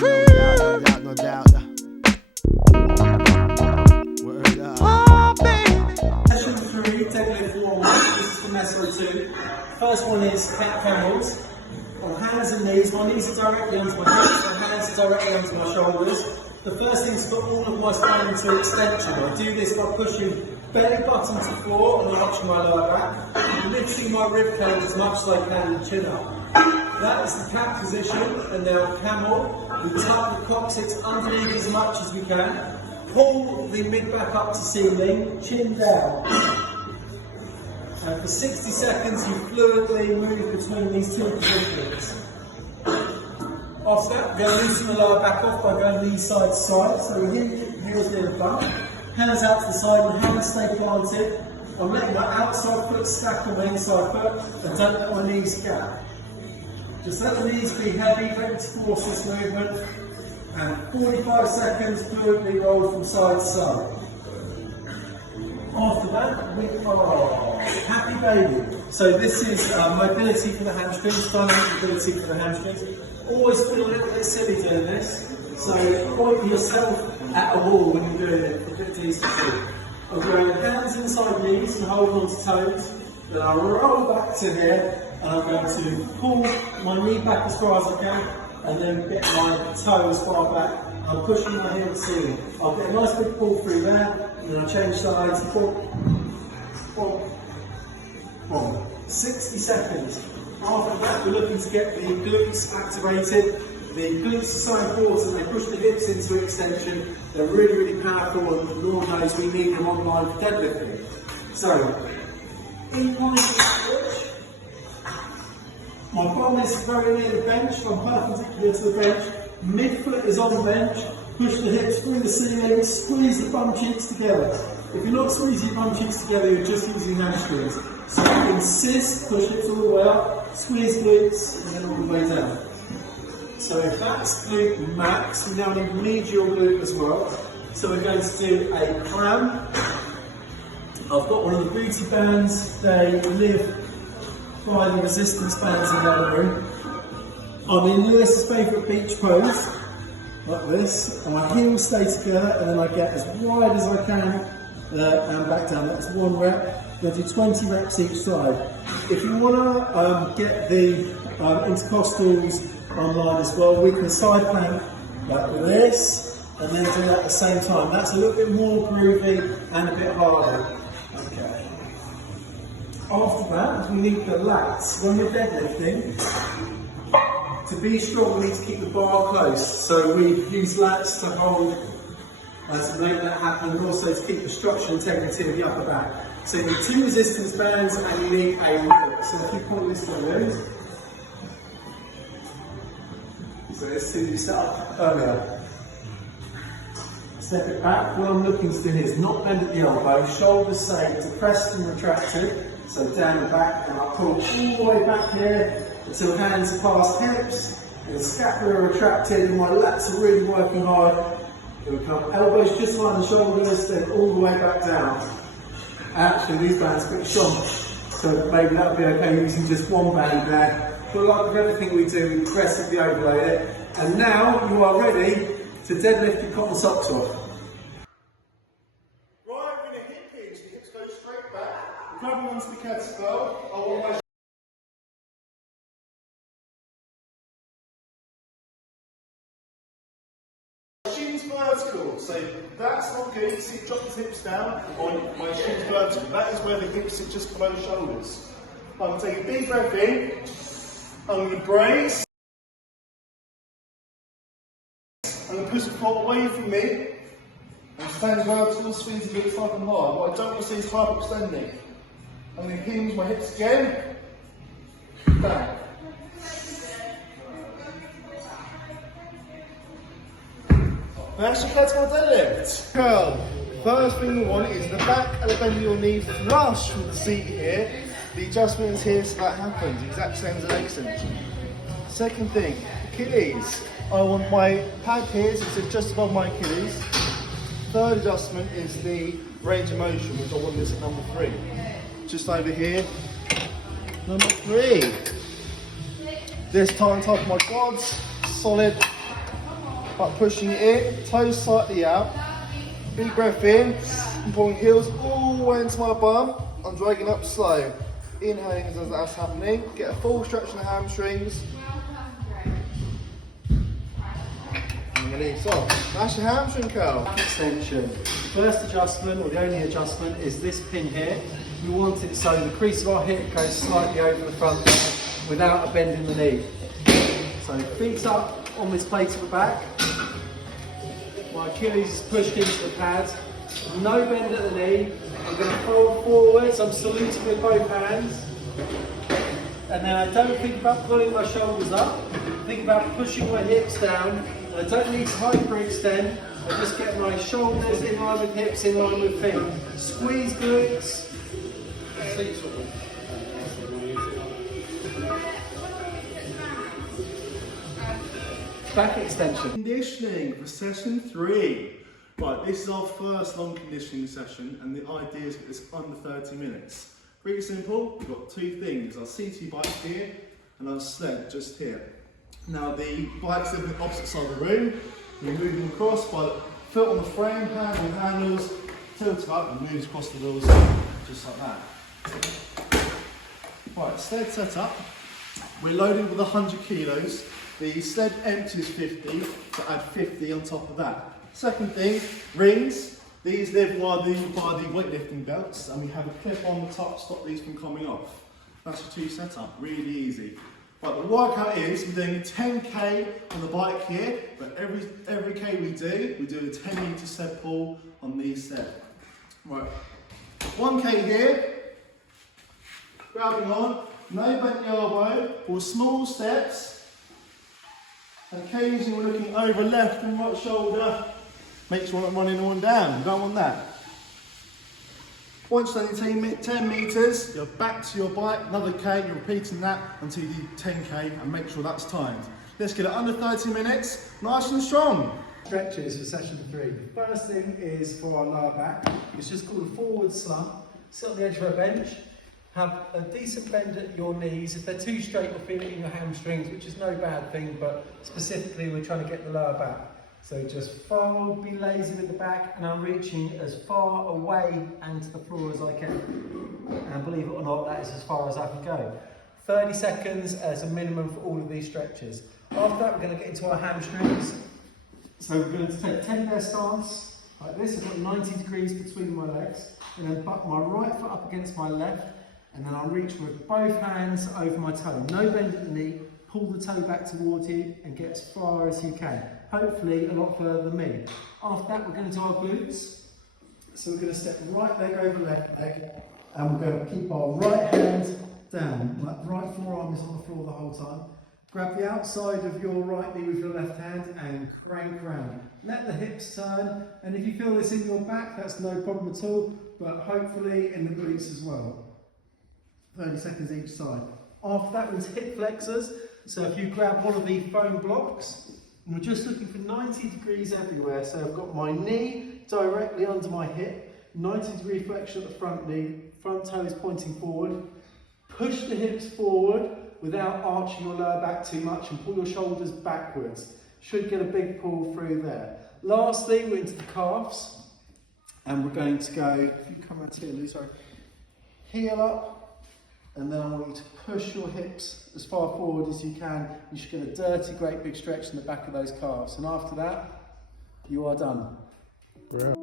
No doubt, no doubt, no doubt. Word up. Oh, baby. Session 3, deadlift warm up. This is for Meso 2. First one is cat camels. On hands and knees, my knees are directly onto my hips, my hands are directly onto my shoulders. The first thing is to put all of my spine into extension. I do this by pushing belly button to floor and arching my lower back, lifting my rib cage as much as I can and chin up. That is the cat position, and now camel. We tuck the coccyx underneath as much as we can. Pull the mid back up to ceiling, chin down. And for 60 seconds you fluidly move between these two positions. After that, we're going to loosen the lower back off by going knees side to side. So we hip, heels near the bum, hands out to the side and hands stay planted. I'm letting my outside foot stack on my inside foot and don't let my knees gap. Just let the knees be heavy, ready to force this movement. And 45 seconds fluidly roll from side to side. After that, we are happy baby. So this is mobility for the hamstrings, dynamic mobility for the hamstrings. Always feel a little bit silly doing this. So point yourself at a wall when you're doing it, for 15 seconds. I'm going hands inside knees and hold on to toes. Then I'll roll back to here and I'm going to pull my knee back as far as I can and then get my toe as far back. I'm pushing my heel to the ceiling. I'll get a nice big pull through there and then I'll change sides. Pull, pull, pull. 60 seconds. After that, we're looking to get the glutes activated. The glutes are so important, they push the hips into extension. They're really, really powerful, and Lord knows we need them online for deadlifting. So, incline switch. My bum is very near the bench, so I'm perpendicular to the bench. Midfoot is on the bench. Push the hips through the ceiling, squeeze the bum cheeks together. If you're not squeezing your bum cheeks together, you're just using hamstrings. So insist, push hips all the way up, squeeze glutes, and then all the way down. So if that's glute max, we now need medial glute as well. So we're going to do a cram. I've got one of the booty bands. They live by the resistance bands in the other room. I'm in Lewis's favourite beach pose, like this, and my heels stay together, and then I get as wide as I can and back down. That's one rep. We're going to do 20 reps each side. If you want to get the intercostals online as well, we can side plank like this, and then do that at the same time. That's a little bit more groovy and a bit harder. Okay. After that, we need the lats. When we're deadlifting, to be strong, we need to keep the bar close. So we use lats to hold, to make that happen, and also to keep the structural integrity of the upper back. So you need 2 resistance bands and you need a rope. So if you point this to the wind, so let's do this up earlier. Step it back. What I'm looking to do here is not bend at the elbow, shoulders stay depressed and retracted. So down and back, and I'll pull all the way back here until hands are past hips, and the scapula retracted, and my lats are really working hard. Here we come. Elbows just behind the shoulders, then all the way back down. Actually, these bands are pretty strong, so maybe that would be okay using just one band there. But like with everything we do, we progressively overload it. And now you are ready to deadlift your cotton socks off. Right, we're going to hip hinge. The hips go straight back. Grab onto the kettlebell. I want my shins vertical. So that's not good. You see, drop the hips down on my shins vertical. That is where the hips sit just below the shoulders. I'm going to take a deep breath in. I'm going to brace. I'm going to push the floor away from me. And stand vertical, squeeze the hips up and hard. What I don't want to see is hyperextending. I'm going to hinge my hips again. Bang. That's your kettlebell deadlift. Curl. First thing you want is the back and the bend of your knee flush with the seat here. The adjustment is here so that happens, exact same as an leg extension. Second thing, Achilles. I want my pad here, so it's just above my Achilles. Third adjustment is the range of motion, which I want this at number 3. Just over here. Number 3. This time on top of my quads, solid. But pushing it in, toes slightly out. Big breath in, I'm pulling heels all the way into my bum. I'm dragging up slow. Inhaling as that's happening. Get a full stretch in the hamstrings. And release off. That's your hamstring curl. Extension. First adjustment, or the only adjustment, is this pin here. We want it so the crease of our hip goes slightly over the front there without a bend in the knee. So feet up on this plate at the back. My Achilles is pushed into the pads. No bend at the knee. I'm going to fold forwards. I'm saluting with both hands. And then I don't think about pulling my shoulders up. Think about pushing my hips down. I don't need to hyperextend. I just get my shoulders in line with hips, in line with feet. Squeeze glutes. Back extension. Conditioning for session 3. Right, this is our first long conditioning session, and the idea is to get this under 30 minutes. Pretty simple. We've got two things: our CT bike here and our sled just here. Now the bike's on the opposite side of the room. We move them across by the foot on the frame, hand on handles, tilt up and moves across the wheels just like that. Right, sled set up. We're loading with 100 kilos. The sled empties 50, so add 50 on top of that. Second thing, rings. These live by the weightlifting belts, and we have a clip on the top to stop these from coming off. That's your two setup, really easy. Right, the workout is we're doing a 10k on the bike here, but every k we do a 10 metre sled pull on these set. Right, 1k here, grabbing on, no bent elbow, or small steps. And occasionally we're looking over left and right shoulder. Make sure I'm running one down, you don't want that. Once you've done 10 metres, you're back to your bike, another K, you're repeating that until you do 10k and make sure that's timed. Let's get it under 30 minutes, nice and strong. Stretches for session 3. The first thing is for our lower back. It's just called a forward slump. Sit on the edge of a bench. Have a decent bend at your knees. If they're too straight, you'll feel it in your hamstrings, which is no bad thing, but specifically we're trying to get the lower back. So just fold, be lazy with the back, and I'm reaching as far away and to the floor as I can. And believe it or not, that is as far as I can go. 30 seconds as a minimum for all of these stretches. After that, we're going to get into our hamstrings. So we're going to take 10-bear stance, like this. I've got 90 degrees between my legs, and then butt my right foot up against my left, and then I'll reach with both hands over my toe. No bend at the knee, pull the toe back towards you, and get as far as you can. Hopefully a lot further than me. After that, we're going to do our glutes. So we're going to step right leg over left leg, and we're going to keep our right hand down. Like right forearm is on the floor the whole time. Grab the outside of your right knee with your left hand and crank round. Let the hips turn, and if you feel this in your back, that's no problem at all, but hopefully in the glutes as well. 30 seconds each side. After that, we're into hip flexors. So if you grab one of the foam blocks, and we're just looking for 90 degrees everywhere. So I've got my knee directly under my hip, 90-degree flexion at the front knee, front toe is pointing forward. Push the hips forward without arching your lower back too much, and pull your shoulders backwards. Should get a big pull through there. Last thing, we're into the calves, and we're going to go, if you come out here, Lou, sorry, heel up, and then I want you to push your hips as far forward as you can. You should get a dirty, great big stretch in the back of those calves. And after that, you are done. Yeah.